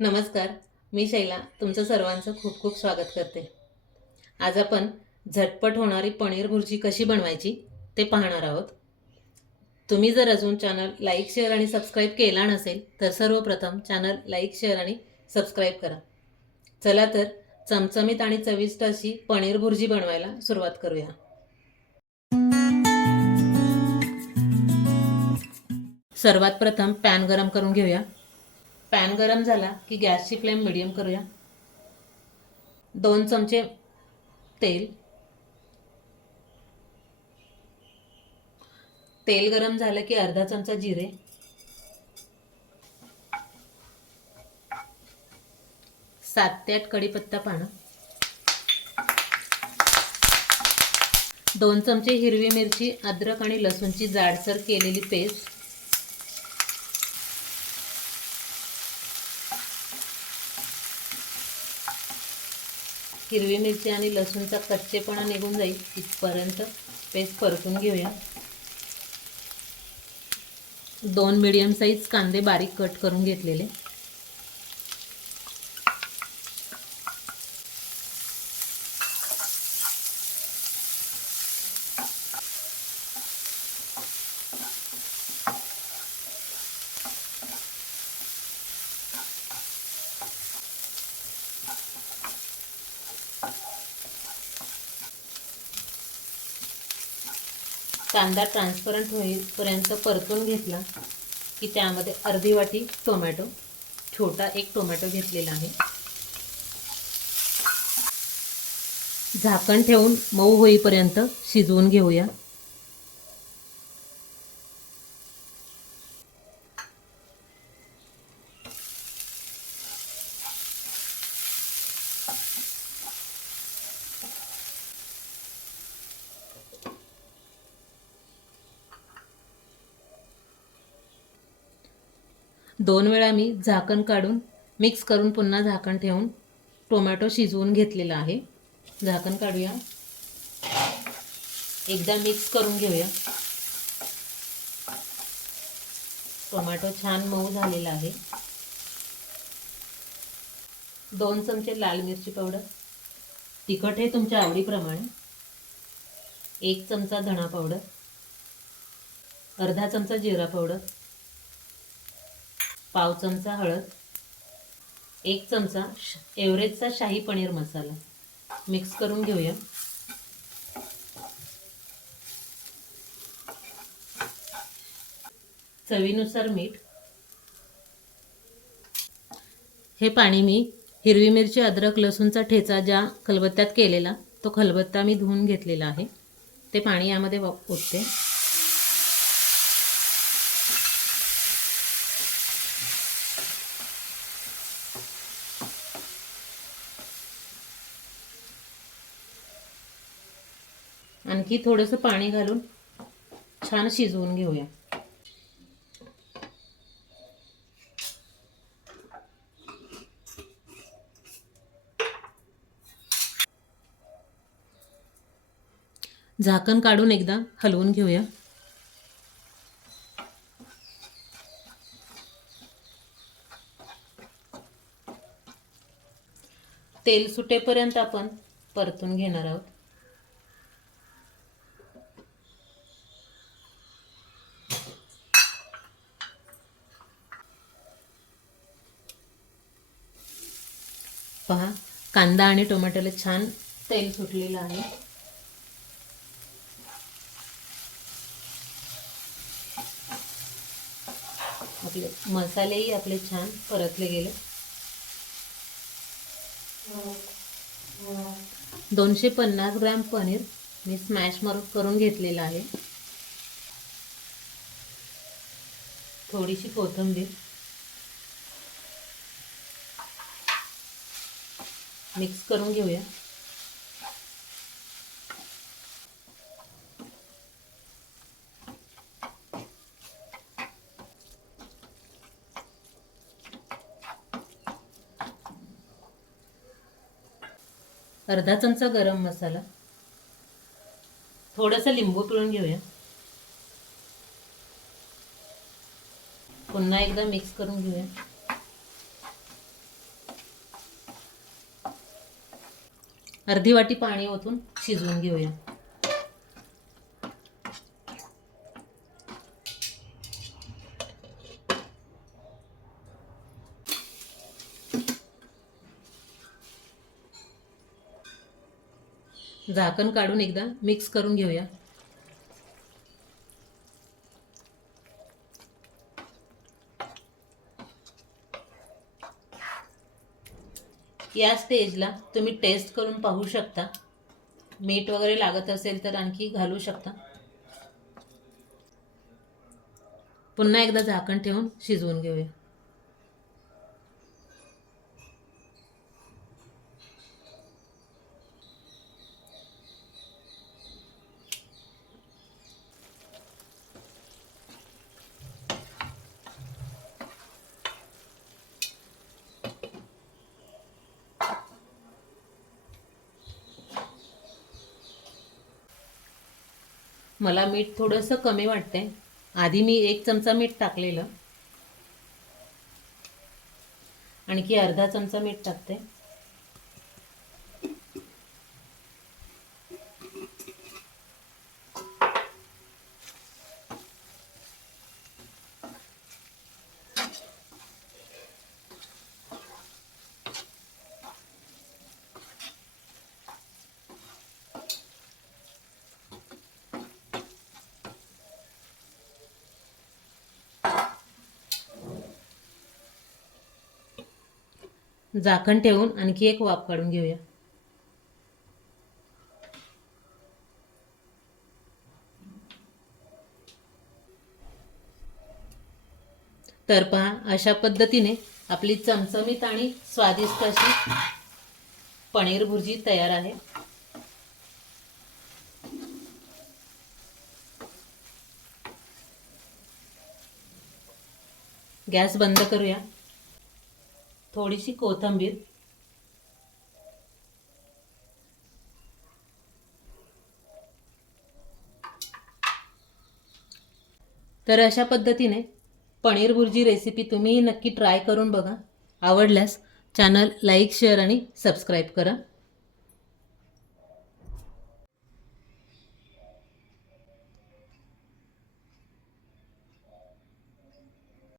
नमस्कार मी शैला तुमचं सर्वांचं खूप खूप स्वागत करते. आज आपण झटपट होणारी पनीर भुर्जी कशी बनवायची ते पाहणार आहोत. तुम्ही जर अजून चॅनल लाईक शेअर आणि सबस्क्राईब केला नसेल तर सर्वप्रथम चॅनल लाईक शेअर आणि सबस्क्राईब करा. चला तर चमचमीत आणि चविष्ट अशी पनीर भुर्जी बनवायला सुरुवात करूया. सर्वात प्रथम पॅन गरम करून घेऊया. पॅन गरम झाला की गॅसची फ्लेम मिडियम करूया. दोन चमचे तेल. तेल गरम झालं की अर्धा चमचा जिरे. सात ते आठ कढीपत्ता पानं. दोन चमचे हिरवी मिरची अद्रक आणि लसूणची जाडसर केलेली पेस्ट. हिरवी मिरची आणि लसूणचा कच्चेपणा निघून जाईल. इथपर्यंत पेस्ट परतून घेऊया. दोन मीडियम साईज कांदे बारीक कट करून घेतलेले. कांदा ट्रान्सपरंट होईपर्यंत परतून घेतला की त्यामध्ये अर्धी वाटी टोमॅटो छोटा एक टोमॅटो घेतलेला आहे. झाकण ठेवून मऊ होईपर्यंत शिजवून घेऊया. दोन वेळा मी झाकण काढून मिक्स करून पुन्हा झाकण ठेवून टोमॅटो शिजवून घेतलेला आहे. झाकण काढूया. एकदा मिक्स करून घेऊया. टोमॅटो छान मऊ झालेला आहे. दोन चमचे लाल मिरची पावडर. तिखट हे तुमच्या आवडीप्रमाणे. एक चमचा धणा पावडर. अर्धा चमचा जिरा पावडर. पाव चमचा हळद एक चमचा श एव्हरेजचा शाही पनीर मसाला. मिक्स करून घेऊया. चवीनुसार मीठ. हे पाणी मी हिरवी मिरची अद्रक लसूणचा ठेचा ज्या खलबत्त्यात केलेला तो खलबत्ता मी धुवून घेतलेला आहे. ते पाणी यामध्ये ओतते. आणखी थोडंसं पाणी घालून छान शिजवून घेऊया. झाकण काढून एकदा हलवून घेऊया. तेल सुटेपर्यंत आपण परतून घेणार आहोत. पहा कांदा आणि टोमॅटोला छान तेल सुटलेलं आहे. आपले मसालेही आपले छान परतले गेले. दोनशे पन्नास ग्रॅम पनीर मी स्मॅश मर करून घेतलेलं आहे. थोडीशी कोथिंबीर. मिक्स करून घेऊया. अर्धा चमचा गरम मसाला. थोडंसं लिंबू पिळून घेऊया. पुन्हा एकदा मिक्स करून घेऊया. अर्धी वाटी पाणी ओतून शिजवून घेऊया. झाकण काढून एकदा मिक्स करून घेऊया. या स्टेजला तुम्ही टेस्ट करून पाहू शकता. मीठ वगैरे लागत असेल तर आणखी घालू शकता. पुन्हा एकदा झाकण ठेवून शिजवून घेऊया. मला मीठ थोडंसं कमी वाटतंय. आधी मी एक चमचा मीठ टाकलेलं. आणखी अर्धा चमचा मीठ टाकते. झाकण ठेवून आणखी एक वाफ काढून घेऊया. तर पहा अशा पद्धतीने आपली चमचमीत आणि स्वादिष्ट अशी पनीर भुर्जी तयार आहे. गॅस बंद करूया. थोडीशी कोथिंबीर. तर अशा पद्धतीने पनीर भुर्जी रेसिपी तुम्हीही नक्की ट्राय करून बघा. आवडल्यास चॅनल लाईक शेअर आणि सबस्क्राईब करा.